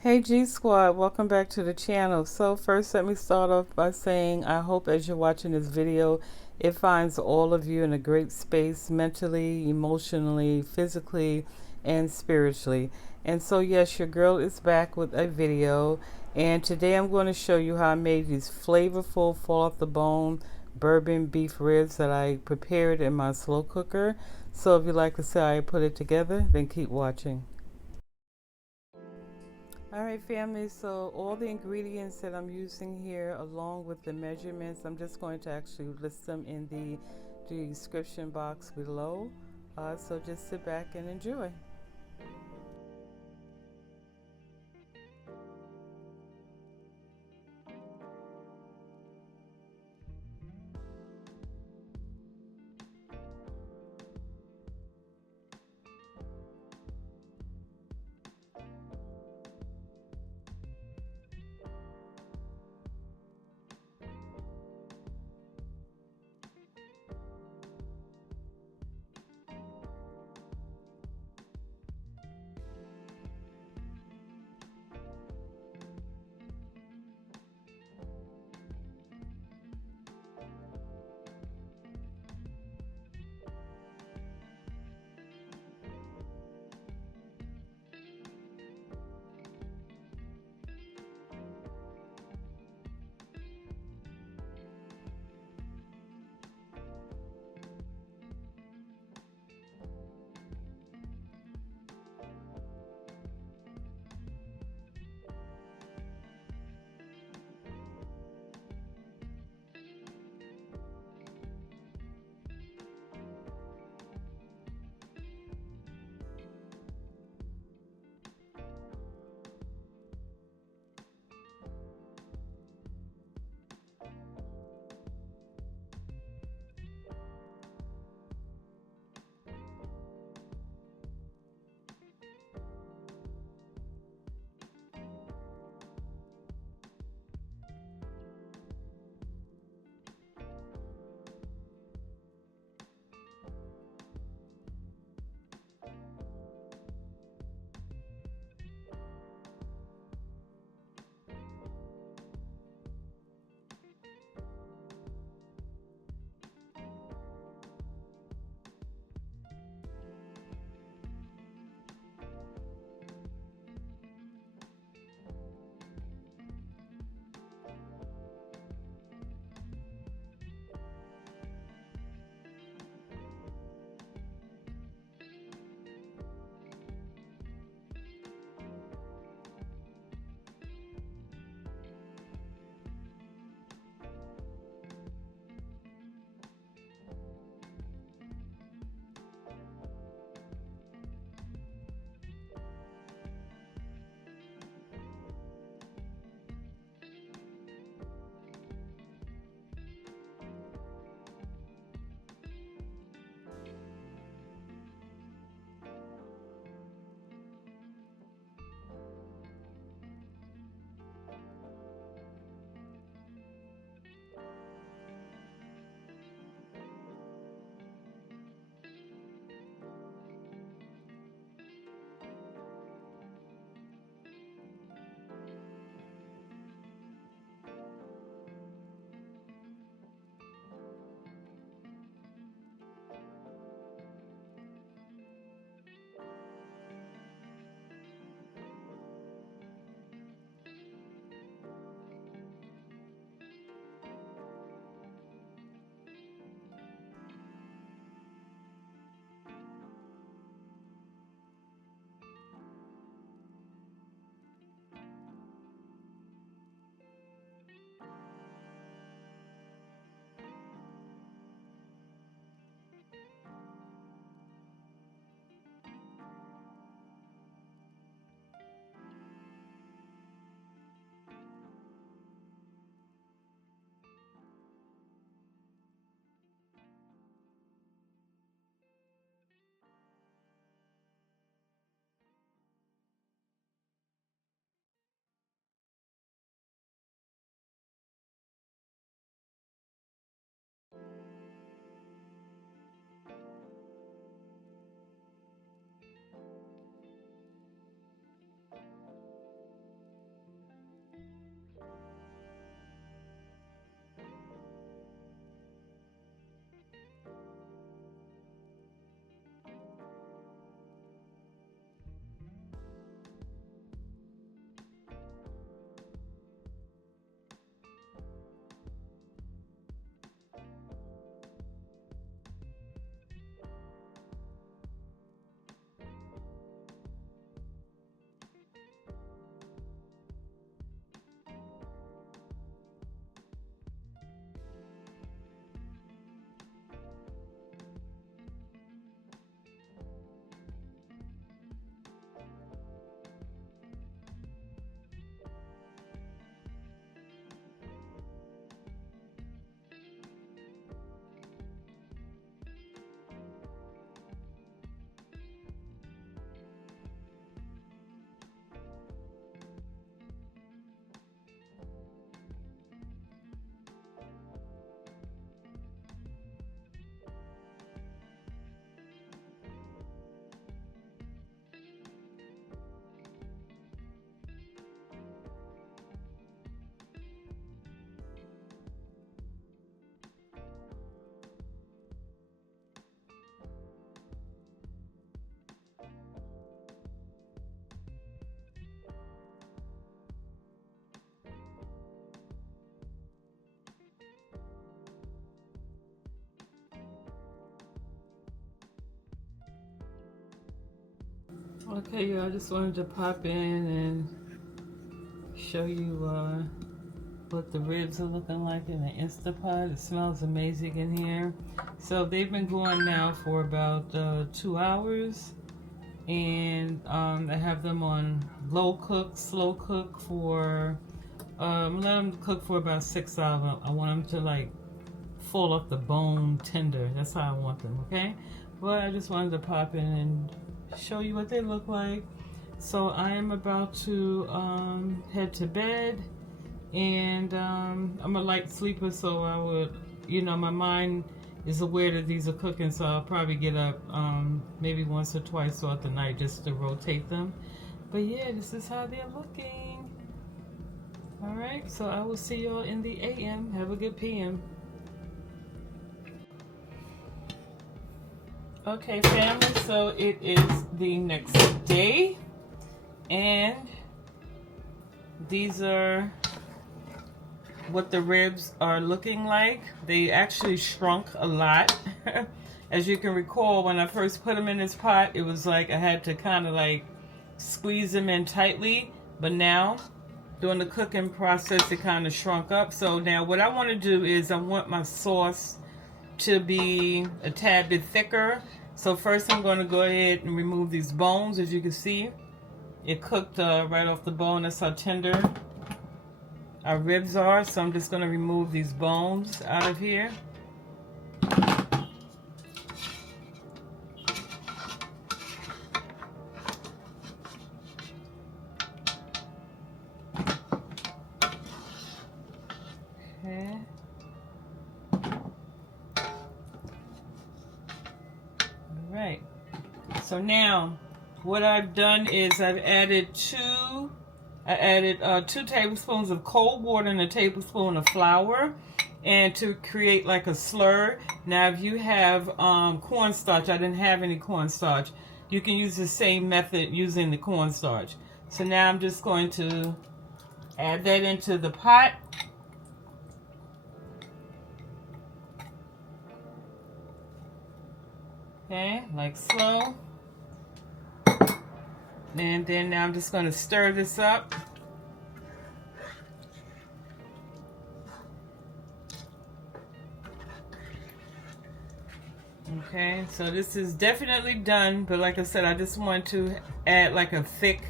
Hey G Squad, welcome back to the channel. So first let me start off by saying I hope as you're watching this video it finds all of you in a great space mentally, emotionally, physically, and spiritually. And so yes, your girl is back with a video, and today I'm going to show you how I made these flavorful fall off the bone bourbon beef ribs that I prepared in my slow cooker. So if you'd like to see how I put it together, then keep watching. All right, family, so all the ingredients that I'm using here, along with the measurements, I'm just going to actually list them in the description box below. So just sit back and enjoy. Okay, y'all, I just wanted to pop in and show you what the ribs are looking like in the Instapot. It smells amazing in here. So they've been going now for about 2 hours, and I have them on slow cook for let them cook for about 6 hours. I want them to like fall off the bone tender. That's how I want them, okay? But I just wanted to pop in and show you what they look like. So I am about to head to bed, and I'm a light sleeper, so I would, my mind is aware that these are cooking, so I'll probably get up maybe once or twice throughout the night just to rotate them. But yeah, this is how they're looking. All right, so I will see y'all in the AM. Have a good PM. Okay, family, so it is the next day, and these are what the ribs are looking like. They actually shrunk a lot. As you can recall, when I first put them in this pot, it was like I had to kind of like squeeze them in tightly, but now during the cooking process it kind of shrunk up. So now what I want to do is I want my sauce to be a tad bit thicker. So first I'm going to go ahead and remove these bones. As you can see, it cooked right off the bone. That's how tender our ribs are. So I'm just going to remove these bones out of here. Okay. Right. So now what I've done is I've added 2 tablespoons of cold water and a tablespoon of flour, and to create like a slur. Now if you have cornstarch, I didn't have any cornstarch, you can use the same method using the cornstarch. So now I'm just going to add that into the pot. Okay, like slow. And then now I'm just going to stir this up. Okay, so this is definitely done, but like I said, I just want to add like a thick,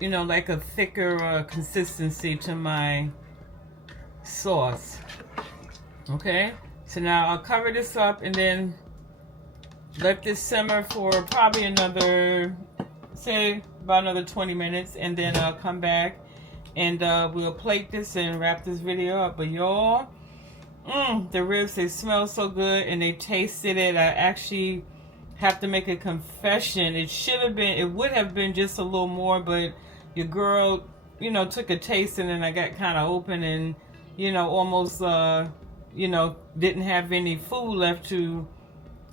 like a thicker consistency to my sauce. Okay, so now I'll cover this up and then let this simmer for probably another, say about another 20 minutes, and then I'll come back and we'll plate this and wrap this video up. But y'all, the ribs, they smell so good and they tasted it. I actually have to make a confession. It would have been just a little more, but your girl, took a taste and then I got kind of open and, almost, didn't have any food left to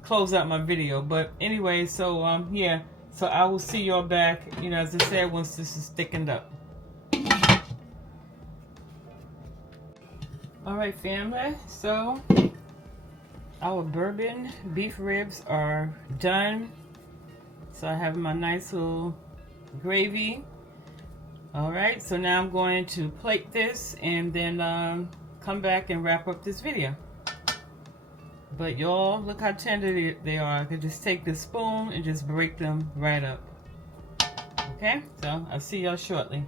close out my video. But anyway, so yeah, so I will see y'all back, as I said, once this is thickened up. All right, family, so our bourbon beef ribs are done. So I have my nice little gravy. All right, so now I'm going to plate this and then come back and wrap up this video. But y'all, look how tender they are. I could just take the spoon and just break them right up. Okay, so I'll see y'all shortly.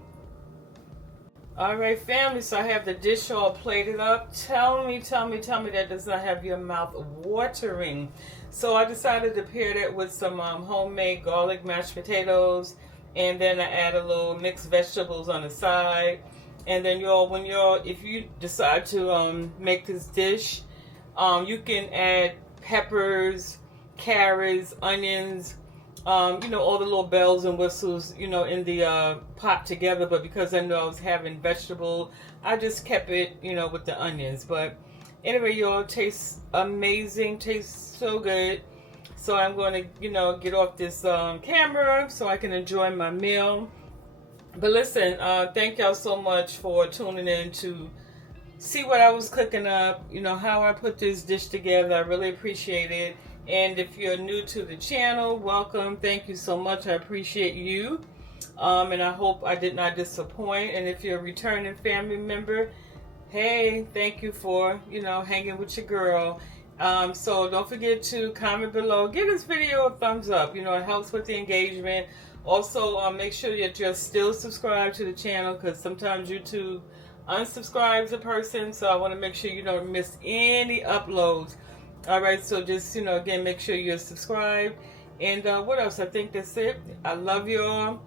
All right, family, so I have the dish all plated up. Tell me that does not have your mouth watering. So I decided to pair that with some homemade garlic mashed potatoes, and then I add a little mixed vegetables on the side. And then if you decide to make this dish, you can add peppers, carrots, onions, all the little bells and whistles, in the pot together. But because I know I was having vegetable, I just kept it, with the onions. But anyway, y'all, tastes amazing, tastes so good. So I'm going to, get off this camera so I can enjoy my meal. But listen, thank y'all so much for tuning in to see what I was cooking up, how I put this dish together. I really appreciate it. And if you're new to the channel, welcome. Thank you so much. I appreciate you. And I hope I did not disappoint. And if you're a returning family member, hey, thank you for, hanging with your girl. So don't forget to comment below. Give this video a thumbs up. It helps with the engagement. Also, make sure that you're still subscribed to the channel, because sometimes YouTube unsubscribes a person. So I want to make sure you don't miss any uploads. All right, so just, again, make sure you're subscribed. And what else? I think that's it. I love y'all.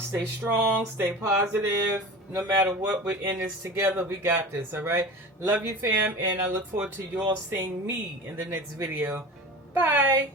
Stay strong, stay positive. No matter what, we're in this together. We got this, all right? Love you, fam, and I look forward to y'all seeing me in the next video. Bye.